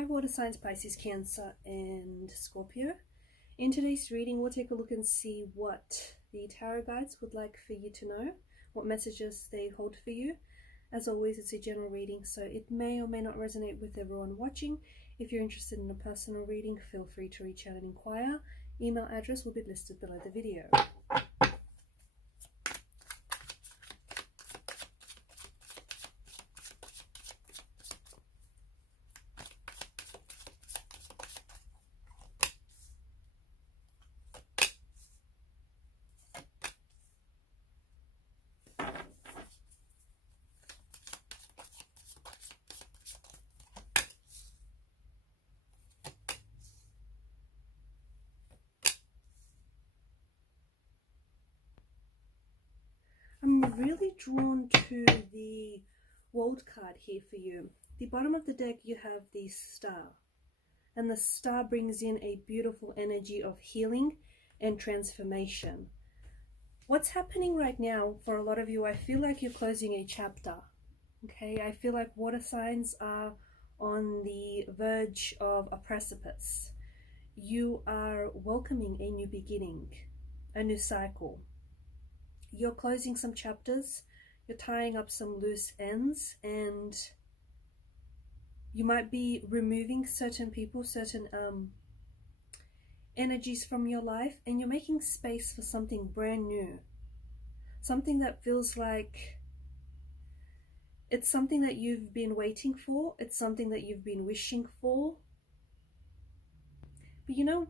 Hi water signs, Pisces, Cancer and Scorpio. In today's reading we'll take a look and see what the tarot guides would like for you to know, what messages they hold for you. As always, it's a general reading, so it may or may not resonate with everyone watching. If you're interested in a personal reading, feel free to reach out and inquire. Email address will be listed below the video. I'm really drawn to the World card here for you. The bottom of the deck, you have the Star, and the Star brings in a beautiful energy of healing and transformation. What's happening right now for a lot of you, I feel like you're closing a chapter. Okay, I feel like water signs are on the verge of a precipice. You are welcoming a new beginning, a new cycle. You're closing some chapters, you're tying up some loose ends, and you might be removing certain people, certain energies from your life, and you're making space for something brand new. Something that feels like it's something that you've been waiting for, it's something that you've been wishing for. But you know,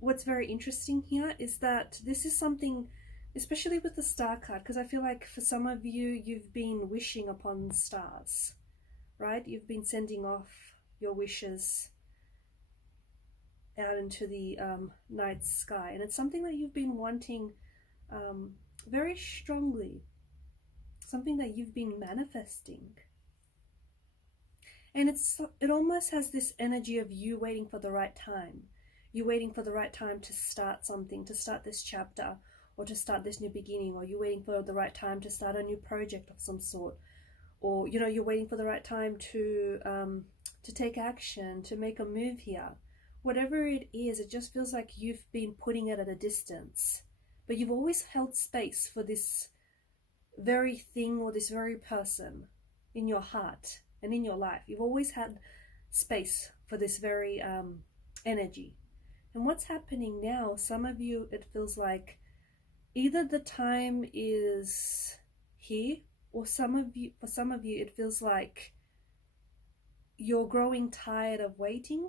what's very interesting here is that this is something, especially with the Star card, because I feel like for some of you, you've been wishing upon stars, right? You've been sending off your wishes out into the night sky, and it's something that you've been wanting very strongly, something that you've been manifesting. And it almost has this energy of you waiting for the right time. You're waiting for the right time to start something, to start this chapter, or to start this new beginning, or you're waiting for the right time to start a new project of some sort, or you know, you're waiting for the right time to take action, to make a move here. Whatever it is, it just feels like you've been putting it at a distance, but you've always held space for this very thing or this very person in your heart and in your life. You've always had space for this very energy. And what's happening now, some of you, it feels like either the time is here, or for some of you, it feels like you're growing tired of waiting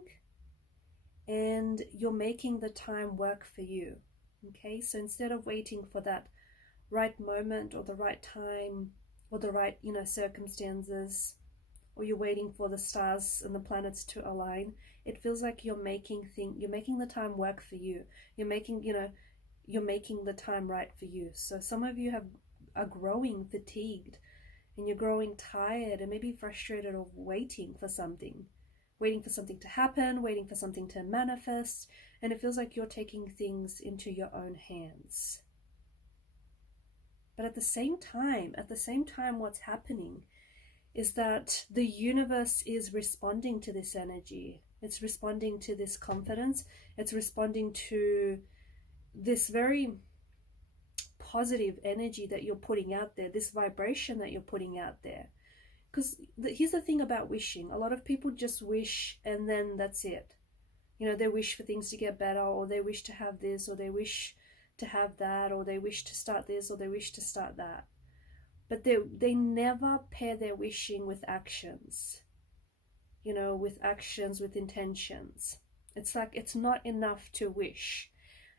and you're making the time work for you. Okay, so instead of waiting for that right moment or the right time or the right, you know, circumstances, or you're waiting for the stars and the planets to align, it feels like you're making the time work for you. You're making the time right for you. So some of you are growing fatigued, and you're growing tired and maybe frustrated of waiting for something to happen, waiting for something to manifest, and it feels like you're taking things into your own hands. But at the same time, what's happening is that the universe is responding to this energy. It's responding to this confidence. It's responding to this very positive energy that you're putting out there, this vibration that you're putting out there. Because here's the thing about wishing. A lot of people just wish and then that's it. You know, they wish for things to get better, or they wish to have this, or they wish to have that, or they wish to start this, or they wish to start that. But they never pair their wishing with actions. You know, with actions, with intentions. It's like it's not enough to wish.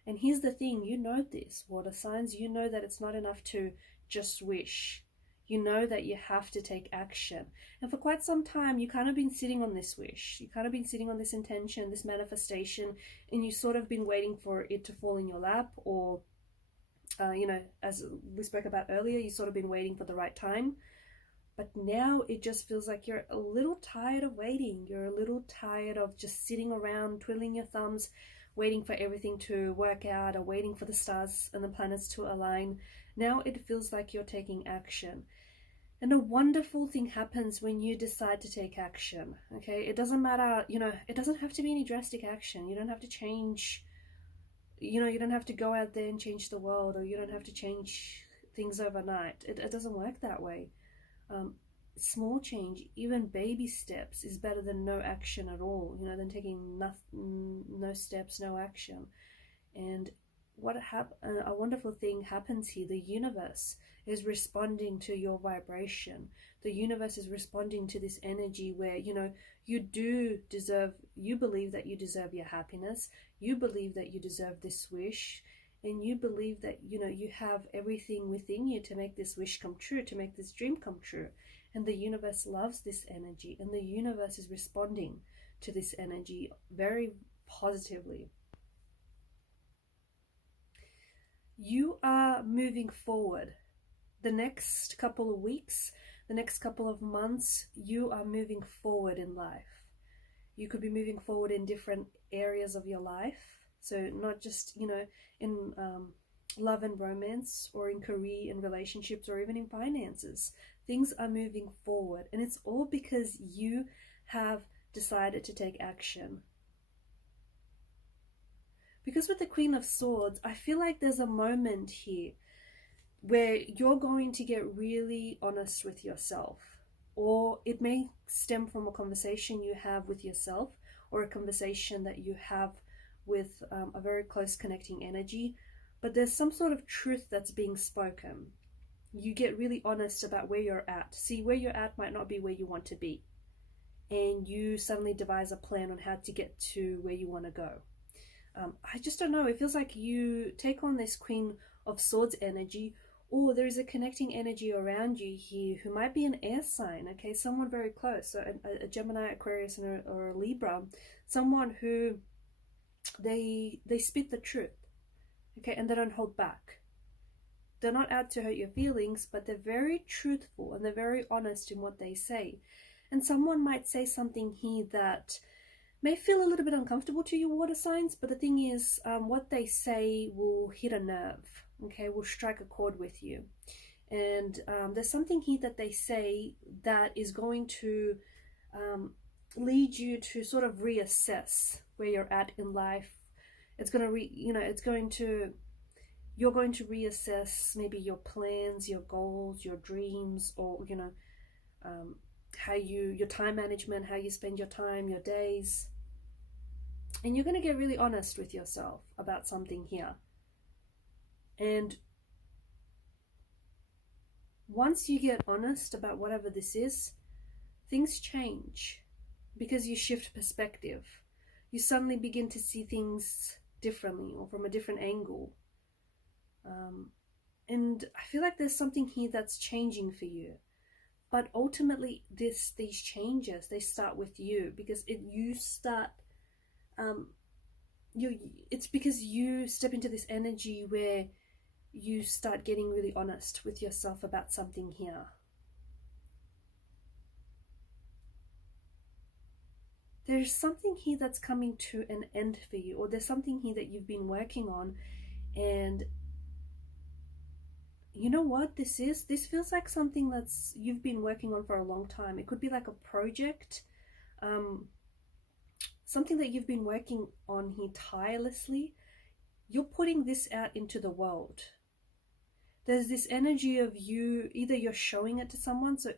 And here's the thing, you know this, water signs, you know that it's not enough to just wish. You know that you have to take action. And for quite some time, you kind of been sitting on this wish. You kind of been sitting on this intention, this manifestation, and you sort of been waiting for it to fall in your lap, or, you know, as we spoke about earlier, you sort of been waiting for the right time. But now it just feels like you're a little tired of waiting. You're a little tired of just sitting around, twiddling your thumbs, waiting for everything to work out, or waiting for the stars and the planets to align. Now it feels like you're taking action. And a wonderful thing happens when you decide to take action, okay? It doesn't matter, you know, it doesn't have to be any drastic action. You don't have to change, you know, you don't have to go out there and change the world, or you don't have to change things overnight. It doesn't work that way. Small change, even baby steps, is better than no action at all, you know, than taking nothing, no steps, no action. And a wonderful thing happens here. The universe is responding to your vibration. The universe is responding to this energy where, you know, you believe that you deserve your happiness, you believe that you deserve this wish, and you believe that, you know, you have everything within you to make this wish come true, to make this dream come true. And the universe loves this energy, and the universe is responding to this energy very positively. You are moving forward. The next couple of weeks, the next couple of months, you are moving forward in life. You could be moving forward in different areas of your life. So not just, you know, in love and romance, or in career and relationships, or even in finances. Things are moving forward, and it's all because you have decided to take action. Because with the Queen of Swords, I feel like there's a moment here where you're going to get really honest with yourself, or it may stem from a conversation you have with yourself, or a conversation that you have with a very close connecting energy, but there's some sort of truth that's being spoken. You get really honest about where you're at. See, where you're at might not be where you want to be, and you suddenly devise a plan on how to get to where you want to go. I just don't know. It feels like you take on this Queen of Swords energy, or there is a connecting energy around you here who might be an air sign, okay? Someone very close, so a Gemini, Aquarius, or a Libra, someone who they spit the truth, okay, and they don't hold back. They're not out to hurt your feelings, but they're very truthful and they're very honest in what they say. And someone might say something here that may feel a little bit uncomfortable to you water signs, but the thing is, what they say will hit a nerve, okay, will strike a chord with you. And there's something here that they say that is going to lead you to sort of reassess where you're at in life. It's going to you're going to reassess maybe your plans, your goals, your dreams, or, you know, your time management, how you spend your time, your days. And you're going to get really honest with yourself about something here. And once you get honest about whatever this is, things change, because you shift perspective. You suddenly begin to see things differently, or from a different angle. And I feel like there's something here that's changing for you. But ultimately, these changes, they start with you, because it's because you step into this energy where you start getting really honest with yourself about something here. There's something here that's coming to an end for you, or there's something here that you've been working on, and you know what this is? This feels like something that's you've been working on for a long time. It could be like a project, something that you've been working on here tirelessly. You're putting this out into the world. There's this energy of you, either you're showing it to someone, so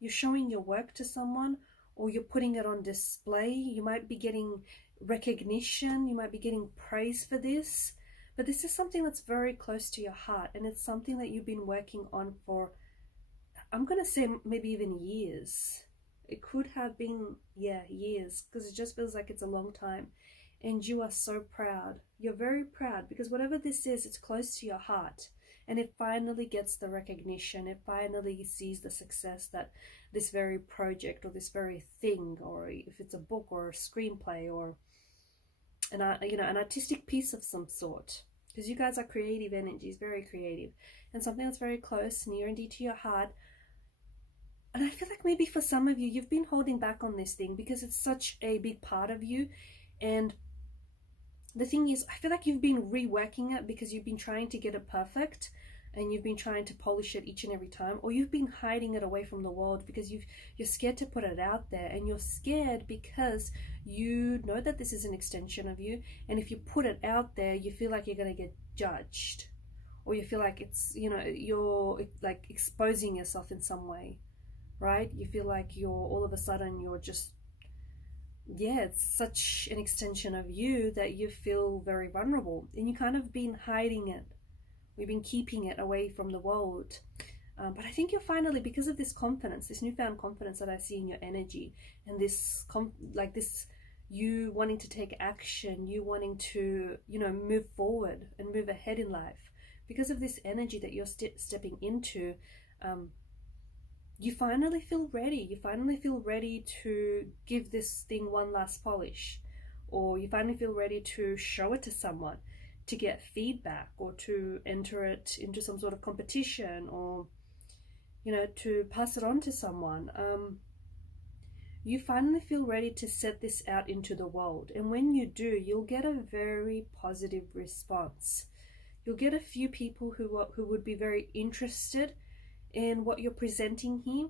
you're showing your work to someone, or you're putting it on display. You might be getting recognition, you might be getting praise for this. But this is something that's very close to your heart, and it's something that you've been working on for, I'm going to say maybe even years. It could have been, years, because it just feels like it's a long time. And you are so proud. You're very proud, because whatever this is, it's close to your heart. And it finally gets the recognition. It finally sees the success that this very project, or this very thing, or if it's a book or a screenplay, or an artistic piece of some sort, because you guys are creative energies, very creative, and something that's very close, near and dear to your heart. And I feel like maybe for some of you, you've been holding back on this thing because it's such a big part of you. And the thing is, I feel like you've been reworking it because you've been trying to get it perfect, and you've been trying to polish it each and every time, or you've been hiding it away from the world because you're scared to put it out there, and you're scared because you know that this is an extension of you, and if you put it out there, you feel like you're going to get judged, or you feel like it's, you know, you're like exposing yourself in some way, right? You feel like you're all of a sudden you're just, yeah, it's such an extension of you that you feel very vulnerable, and you kind of been hiding it. We've been keeping it away from the world. But I think you're finally, because of this confidence, this newfound confidence that I see in your energy, and this you wanting to take action, you wanting to, you know, move forward and move ahead in life, because of this energy that you're stepping into, you finally feel ready. You finally feel ready to give this thing one last polish, or you finally feel ready to show it to someone, to get feedback, or to enter it into some sort of competition, or, you know, to pass it on to someone. You finally feel ready to set this out into the world, and when you do, you'll get a very positive response. You'll get a few people who would be very interested in what you're presenting here.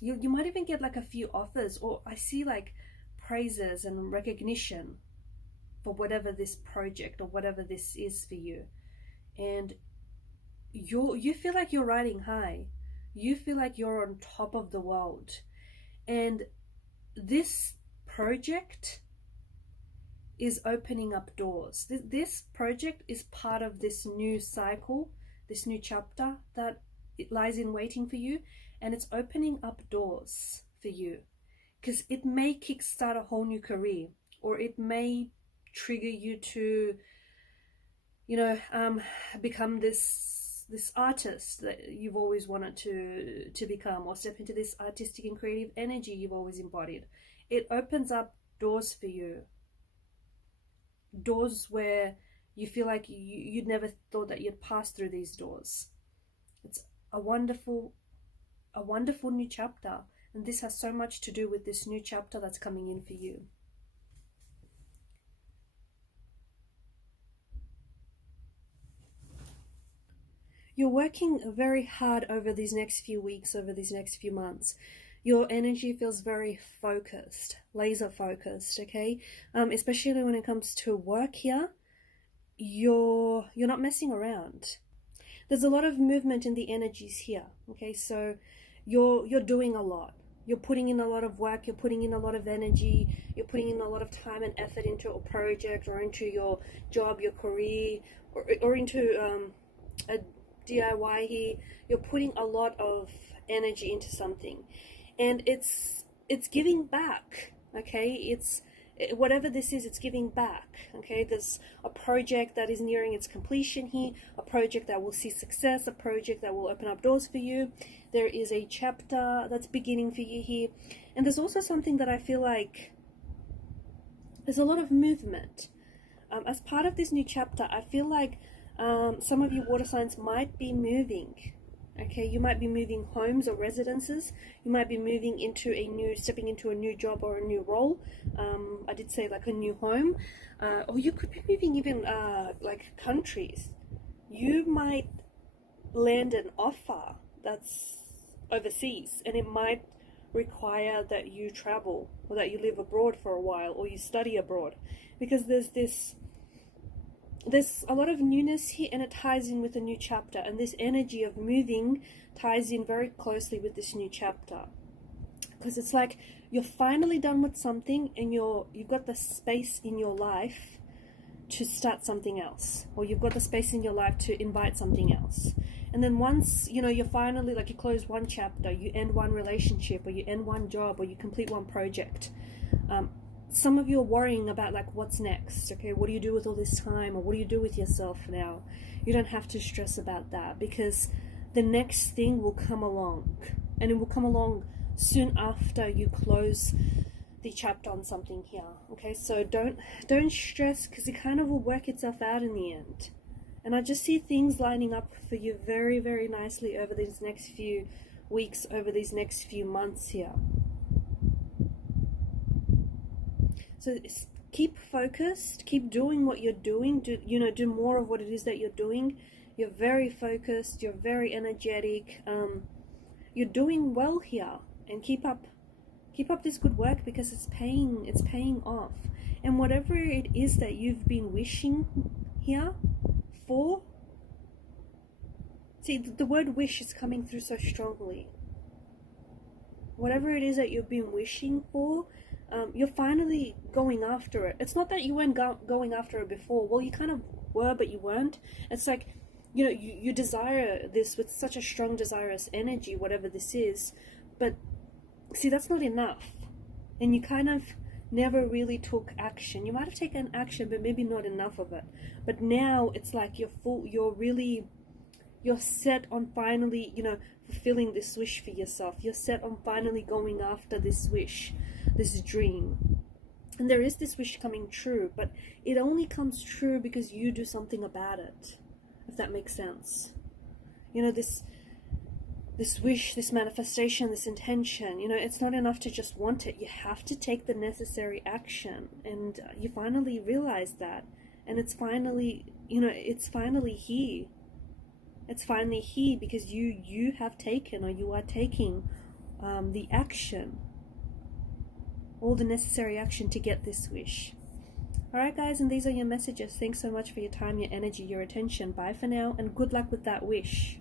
You might even get like a few offers, or I see like praises and recognition for whatever this project or whatever this is for you. And you feel like you're riding high. You feel like you're on top of the world. And this project is opening up doors. This project is part of this new cycle, this new chapter that it lies in waiting for you, and it's opening up doors for you, because it may kickstart a whole new career, or it may trigger you to, you know, become this artist that you've always wanted to become, or step into this artistic and creative energy you've always embodied. It opens up doors for you, doors where you feel like you'd never thought that you'd pass through these doors. It's a wonderful new chapter, and this has so much to do with this new chapter that's coming in for you. You're working very hard over these next few weeks, over these next few months. Your energy feels very focused, laser focused, okay? Especially when it comes to work here, you're not messing around. There's a lot of movement in the energies here, okay? So you're doing a lot. You're putting in a lot of work, you're putting in a lot of energy, you're putting in a lot of time and effort into a project, or into your job, your career, or into a DIY here. You're putting a lot of energy into something, and it's giving back, okay? It's whatever this is, it's giving back, okay? There's a project that is nearing its completion here, a project that will see success, a project that will open up doors for you. There is a chapter that's beginning for you here, and there's also something that I feel like there's a lot of movement. As part of this new chapter, I feel like some of you water signs might be moving. Okay, you might be moving homes or residences. You might be moving into stepping into a new job or a new role. I did say like a new home, or you could be moving even like countries. You might land an offer that's overseas, and it might require that you travel, or that you live abroad for a while, or you study abroad, because there's a lot of newness here, and it ties in with a new chapter, and this energy of moving ties in very closely with this new chapter, because it's like you're finally done with something, and you've got the space in your life to start something else, or you've got the space in your life to invite something else. And then once, you know, you're finally, like, you close one chapter, you end one relationship, or you end one job, or you complete one project, some of you are worrying about, like, what's next, okay? What do you do with all this time, or what do you do with yourself now? You don't have to stress about that, because the next thing will come along, and it will come along soon after you close the chapter on something here, okay? So don't stress, because it kind of will work itself out in the end. And I just see things lining up for you very, very nicely over these next few weeks, over these next few months here. So keep focused, keep doing what you're doing, do more of what it is that you're doing. You're very focused, you're very energetic, you're doing well here, and keep up this good work, because it's paying off. And whatever it is that you've been wishing here for, see, the word wish is coming through so strongly. Whatever it is that you've been wishing for, you're finally going after it. It's not that you weren't going after it before. Well, you kind of were, but you weren't. It's like, you know, you desire this with such a strong desirous energy, whatever this is. But see, that's not enough. And you kind of never really took action. You might have taken action, but maybe not enough of it. But now it's like you're set on finally, you know, fulfilling this wish for yourself. You're set on finally going after this wish, this dream. And there is this wish coming true, but it only comes true because you do something about it, if that makes sense. You know, this wish, this manifestation, this intention, you know, it's not enough to just want it. You have to take the necessary action, and you finally realize that. And it's finally, you know, it's finally here. It's finally here because you have taken, or you are taking the action, all the necessary action to get this wish. Alright guys, and these are your messages. Thanks so much for your time, your energy, your attention. Bye for now, and good luck with that wish.